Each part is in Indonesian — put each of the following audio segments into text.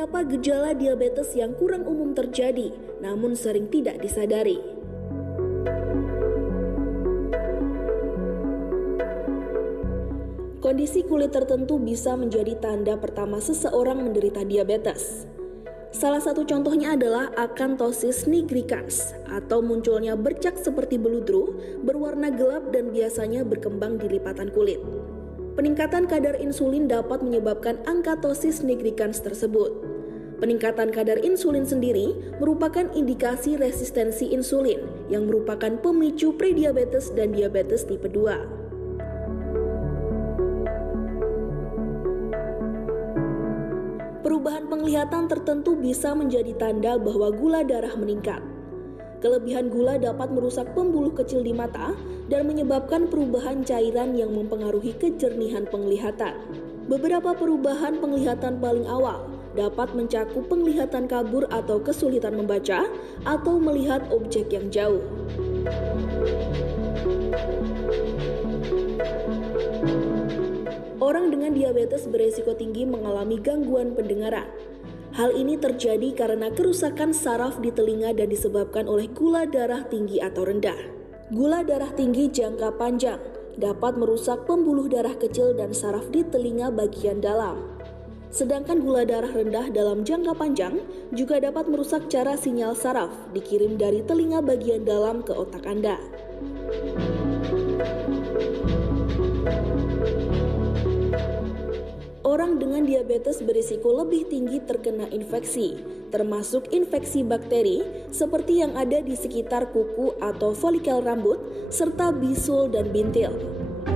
beberapa gejala diabetes yang kurang umum terjadi, namun sering tidak disadari. Kondisi kulit tertentu bisa menjadi tanda pertama seseorang menderita diabetes. Salah satu contohnya adalah akanthosis nigricans atau munculnya bercak seperti beludru berwarna gelap dan biasanya berkembang di lipatan kulit. Peningkatan kadar insulin dapat menyebabkan akanthosis nigricans tersebut. Peningkatan kadar insulin sendiri merupakan indikasi resistensi insulin yang merupakan pemicu prediabetes dan diabetes tipe 2. Perubahan penglihatan tertentu bisa menjadi tanda bahwa gula darah meningkat. Kelebihan gula dapat merusak pembuluh kecil di mata dan menyebabkan perubahan cairan yang mempengaruhi kejernihan penglihatan. Beberapa perubahan penglihatan paling awal dapat mencakup penglihatan kabur atau kesulitan membaca atau melihat objek yang jauh. Orang dengan diabetes beresiko tinggi mengalami gangguan pendengaran. Hal ini terjadi karena kerusakan saraf di telinga dan disebabkan oleh gula darah tinggi atau rendah. Gula darah tinggi jangka panjang dapat merusak pembuluh darah kecil dan saraf di telinga bagian dalam. Sedangkan gula darah rendah dalam jangka panjang juga dapat merusak cara sinyal saraf dikirim dari telinga bagian dalam ke otak Anda. Orang dengan diabetes berisiko lebih tinggi terkena infeksi, termasuk infeksi bakteri seperti yang ada di sekitar kuku atau folikel rambut, serta bisul dan bintil.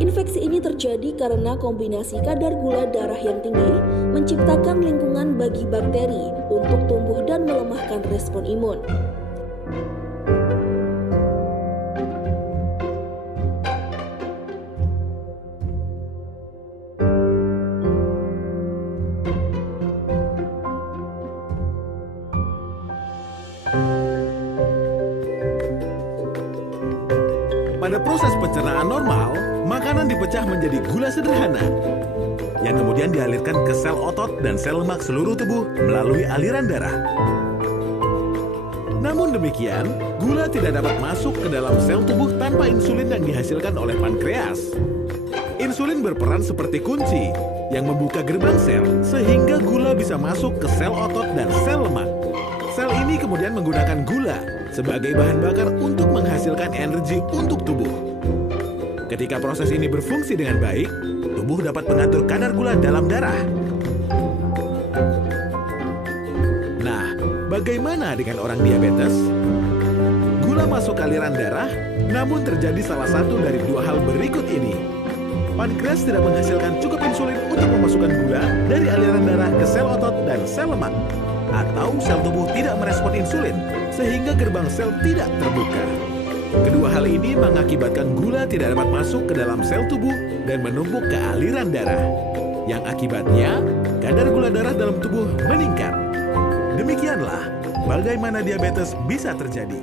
Infeksi ini terjadi karena kombinasi kadar gula darah yang tinggi menciptakan lingkungan bagi bakteri untuk tumbuh dan melemahkan respon imun. Pada proses pencernaan normal, makanan dipecah menjadi gula sederhana yang kemudian dialirkan ke sel otot dan sel lemak seluruh tubuh melalui aliran darah. Namun demikian, gula tidak dapat masuk ke dalam sel tubuh tanpa insulin yang dihasilkan oleh pankreas. Insulin berperan seperti kunci yang membuka gerbang sel sehingga gula bisa masuk ke sel otot dan sel lemak. Sel ini kemudian menggunakan gula sebagai bahan bakar untuk menghasilkan energi untuk tubuh. Ketika proses ini berfungsi dengan baik, tubuh dapat mengatur kadar gula dalam darah. Nah, bagaimana dengan orang diabetes? Gula masuk aliran darah, namun terjadi salah satu dari dua hal berikut ini. Pankreas tidak menghasilkan cukup insulin untuk memasukkan gula dari aliran darah ke sel otot dan sel lemak. Atau sel tubuh tidak merespon insulin, sehingga gerbang sel tidak terbuka. Kedua hal ini mengakibatkan gula tidak dapat masuk ke dalam sel tubuh dan menumpuk ke aliran darah, yang akibatnya kadar gula darah dalam tubuh meningkat. Demikianlah bagaimana diabetes bisa terjadi.